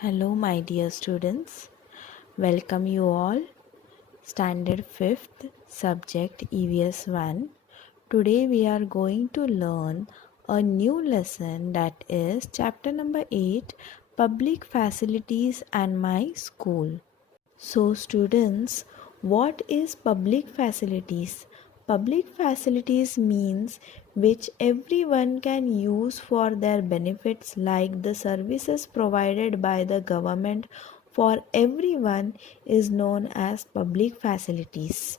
Hello, my dear students. Welcome you all. Standard 5th, subject EVS 1. Today we are going to learn a new lesson, that is chapter number 8, Public Facilities and My School. So, students, what is public facilities? Public facilities means which everyone can use for their benefits, like the services provided by the government for everyone is known as public facilities.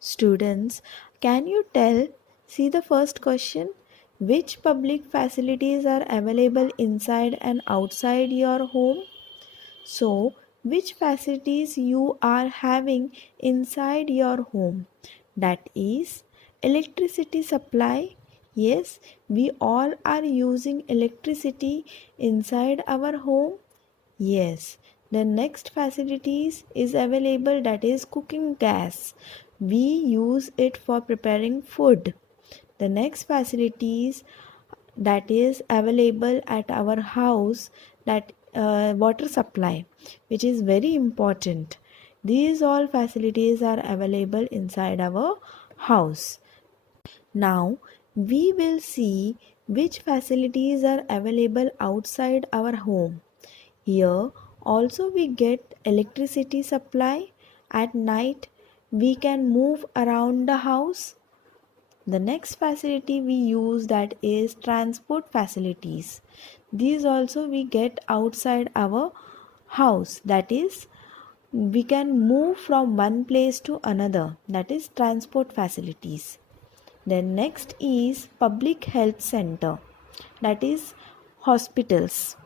Students, can you tell? See the first question. Which public facilities are available inside and outside your home? So, which facilities you are having inside your home? That is electricity supply. Yes, we all are using electricity inside our home. Yes, the next facilities is available, that is cooking gas. We use it for preparing food. The next facilities that is available at our house, that water supply, which is very important. These all facilities are available inside our house. Now we will see which facilities are available outside our home. Here also we get electricity supply. At night we can move around the house. The next facility we use, that is transport facilities. These also we get outside our house, that is we can move from one place to another, that is transport facilities. Then next is public health center, that is hospitals.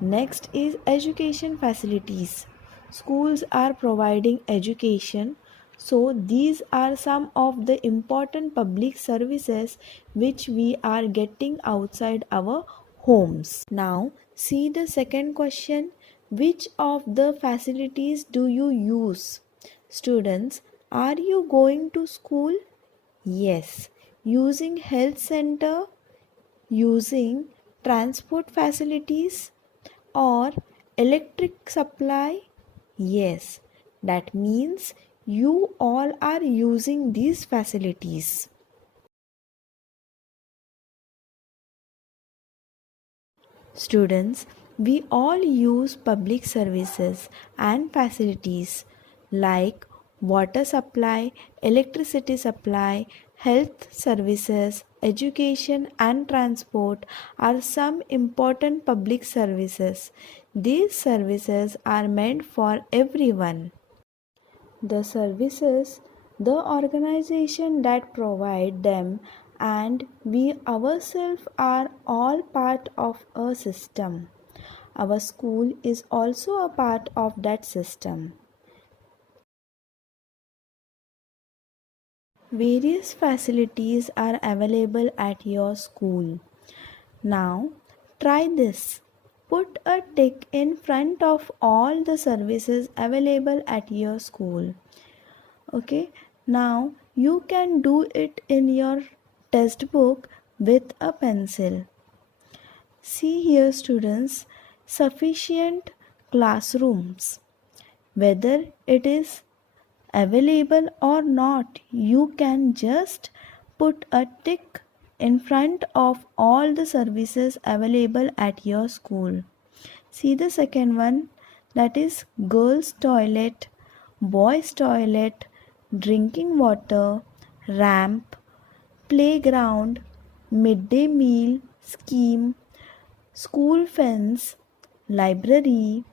Next is education facilities. Schools are providing education. So these are some of the important public services which we are getting outside our homes. Now see the second question. Which of the facilities do you use? Students, are you going to school? Yes. Using health center, using transport facilities, or electric supply? Yes, that means you all are using these facilities. Students, we all use public services and facilities like water supply, electricity supply, health services, education and transport are some important public services. These services are meant for everyone. The services, the organization that provide them, and we ourselves are all part of a system. Our school is also a part of that system. Various facilities are available at your school. Now, try this. Put a tick in front of all the services available at your school. Okay, now you can do it in your textbook with a pencil. See here, students, sufficient classrooms. Whether it is available or not, you can just put a tick in front of all the services available at your school. See the second one, that is girls' toilet, boys' toilet, drinking water, ramp, playground, midday meal scheme, school fence, library,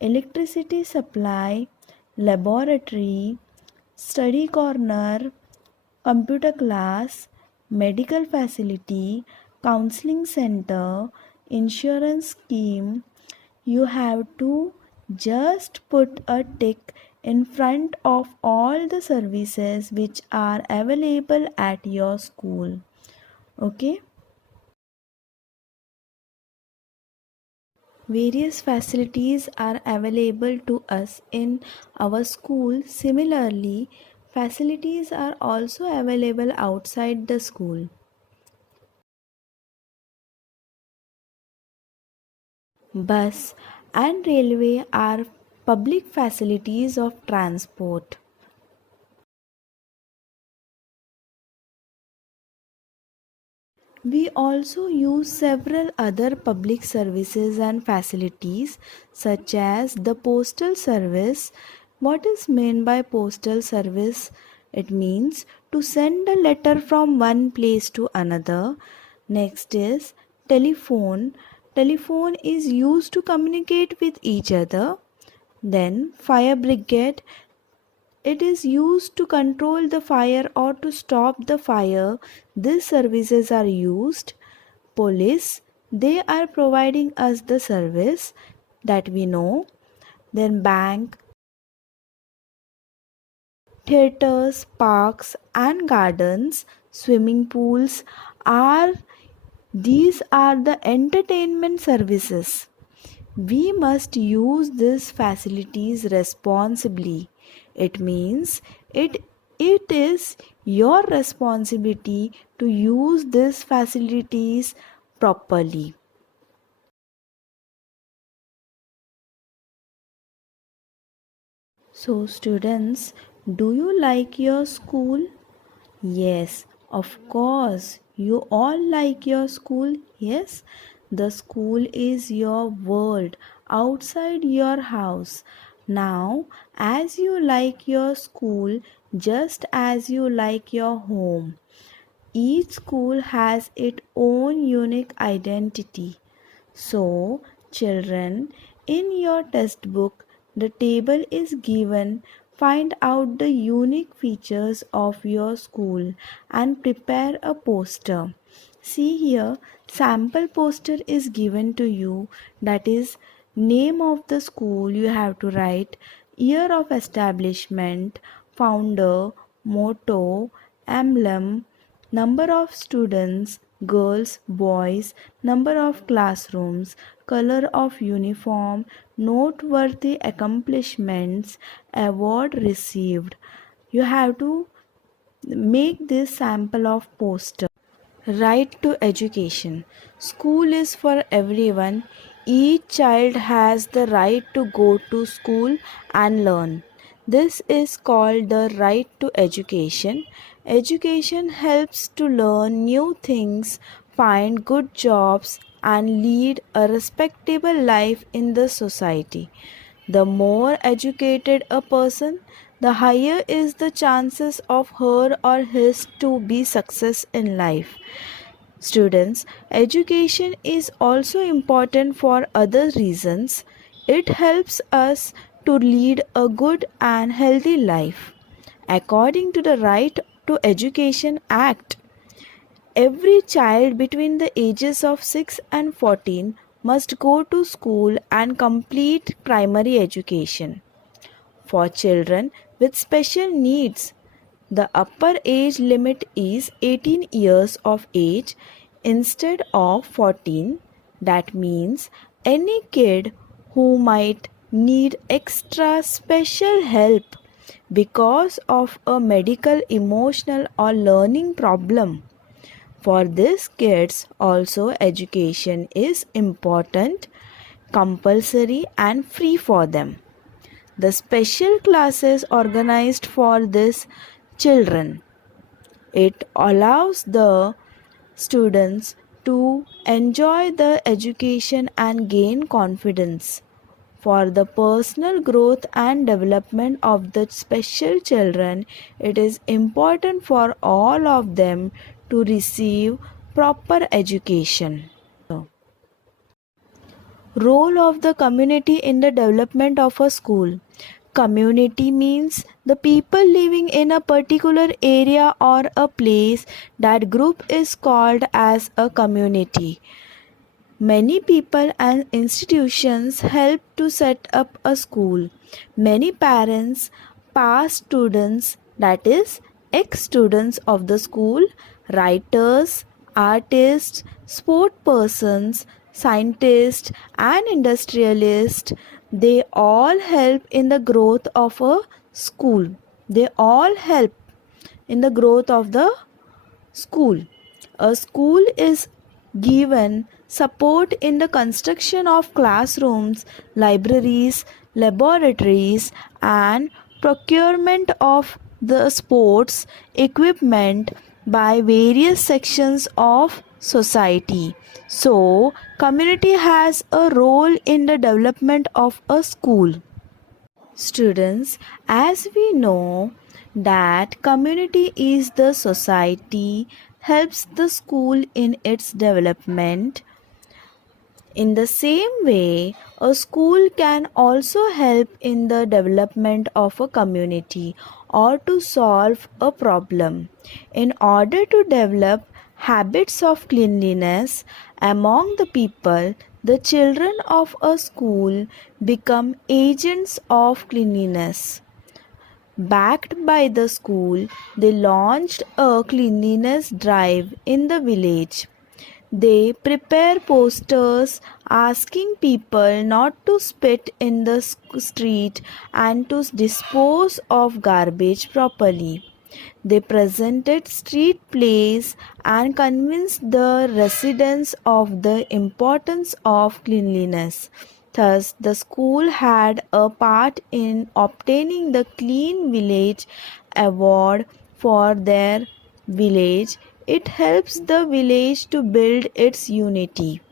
electricity supply, laboratory, study corner, computer class, medical facility, counseling center, insurance scheme. You have to just put a tick in front of all the services which are available at your school. Okay? Various facilities are available to us in our school. Similarly, facilities are also available outside the school. Bus and railway are public facilities of transport. We also use several other public services and facilities such as the postal service. What is meant by postal service? It means to send a letter from one place to another. Next is telephone. Telephone is used to communicate with each other. Then fire brigade, it is used to control the fire or to stop the fire. These services are used. Police, they are providing us the service that we know. Then bank, theaters, parks and gardens, swimming pools are these are the entertainment services. We must use these facilities responsibly. It means it is your responsibility to use these facilities properly. So students, do you like your school? Yes, of course. You all like your school? Yes. The school is your world outside your house. Now, as you like your school, just as you like your home, each school has its own unique identity. So, children, in your textbook, the table is given. Find out the unique features of your school and prepare a poster. See here, sample poster is given to you. That is name of the school. You have to write year of establishment, founder, motto, emblem, number of students, girls, boys, number of classrooms, color of uniform, noteworthy accomplishments, award received. You have to make this sample of poster. Right to education. School is for everyone. Each child has the right to go to school and learn. This is called the right to education. Education helps to learn new things, find good jobs, and lead a respectable life in the society. The more educated a person, the higher is the chances of her or his to be success in life. Students, education is also important for other reasons. It helps us to lead a good and healthy life. According to the Right to Education Act, every child between the ages of 6 and 14 must go to school and complete primary education. For children with special needs, the upper age limit is 18 years of age instead of 14. That means any kid who might need extra special help because of a medical, emotional, or learning problem. For these kids, also education is important, compulsory, and free for them. The special classes organized for these children. It allows the students to enjoy the education and gain confidence. For the personal growth and development of the special children, it is important for all of them to receive proper education. Role of the community in the development of a school. Community means the people living in a particular area or a place. That group is called as a community. Many people and institutions help to set up a school. Many parents, past students, that is, ex students of the school, writers, artists, sport persons, scientists, and industrialists, they all help in the growth of a school. They all help in the growth of the school. A school is given support in the construction of classrooms, libraries, laboratories, and procurement of the sports equipment by various sections of society. So, community has a role in the development of a school. Students, as we know that community is the society helps the school in its development. In the same way, a school can also help in the development of a community or to solve a problem. In order to develop habits of cleanliness among the people, the children of a school become agents of cleanliness. Backed by the school, they launched a cleanliness drive in the village. They prepare posters asking people not to spit in the street and to dispose of garbage properly. They presented street plays and convinced the residents of the importance of cleanliness. Thus, the school had a part in obtaining the Clean Village Award for their village. It helps the village to build its unity.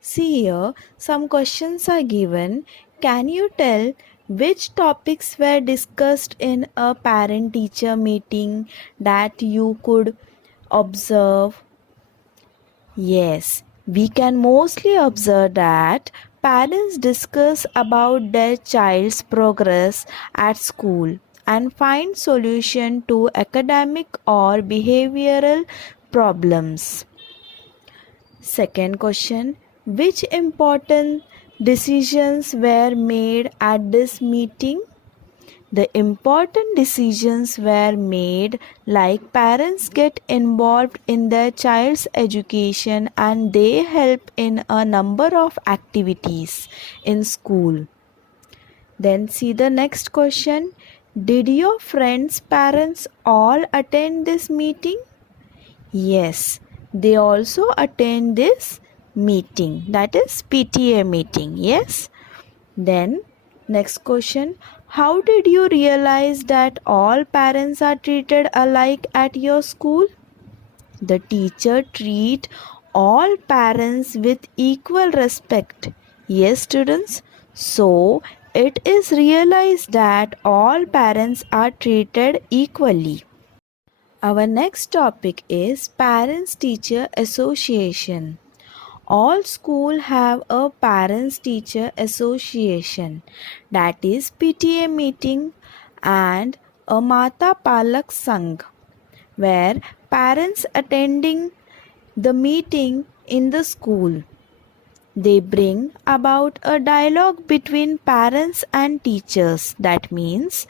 See here, some questions are given. Can you tell which topics were discussed in a parent teacher meeting that you could observe? Yes, we can mostly observe that parents discuss about their child's progress at school and find solution to academic or behavioral problems. Second question, which important decisions were made at this meeting? The important decisions were made like parents get involved in their child's education and they help in a number of activities in school. Then see the next question. Did your friends' parents all attend this meeting? Yes, they also attend this meeting, that is PTA meeting. Yes. Then next question, how did you realize that all parents are treated alike at your school? The teacher treat all parents with equal respect. Yes, students. So it is realized that all parents are treated equally. Our next topic is Parents Teacher Association. All schools have a Parents Teacher Association, that is PTA meeting, and a Mata Palak Sangh, where parents attending the meeting in the school. They bring about a dialogue between parents and teachers. That means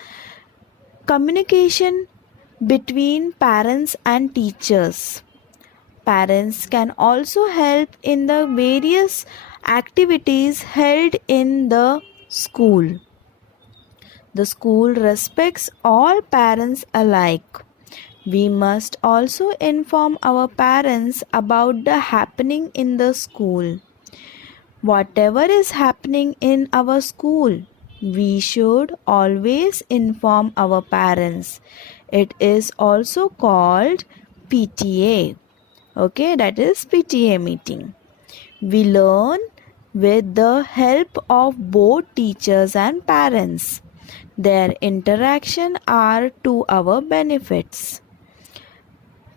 communication between parents and teachers. Parents can also help in the various activities held in the school. The school respects all parents alike. We must also inform our parents about the happening in the school. Whatever is happening in our school, we should always inform our parents. It is also called PTA. Okay, that is PTA meeting. We learn with the help of both teachers and parents. Their interaction are to our benefits.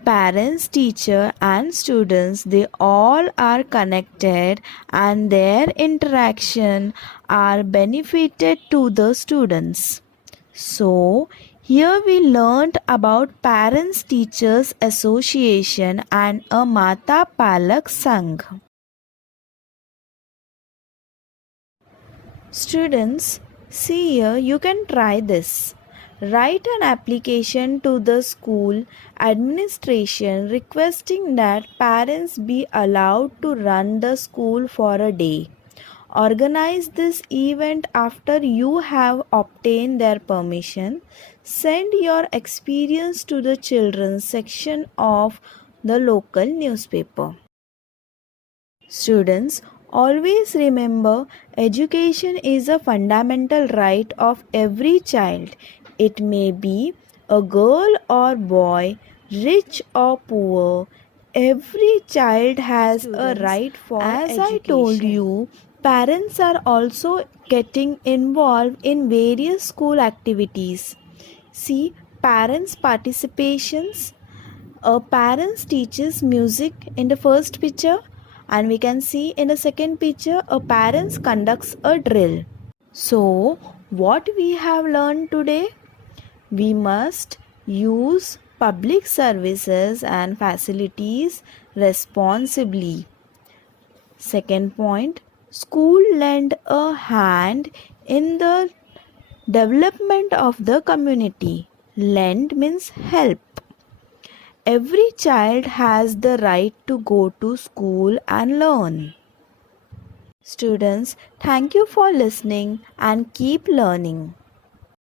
Parents, teacher and students, they all are connected and their interaction are benefited to the students. So, here we learned about Parents Teachers Association and a Mata Palak Sangh. Students, see here, you can try this. Write an application to the school administration requesting that parents be allowed to run the school for a day. Organize this event after you have obtained their permission. Send your experience to the children's section of the local newspaper. Students, always remember education is a fundamental right of every child. It may be a girl or boy, rich or poor. Every child has a right for education. As I told you, parents are also getting involved in various school activities. See, parents' participations. A parents teaches music in the first picture, and we can see in the second picture a parents conducts a drill. So what we have learned today? We must use public services and facilities responsibly. Second point, school lend a hand in the development of the community. Lend means help. Every child has the right to go to school and learn. Students, thank you for listening and keep learning.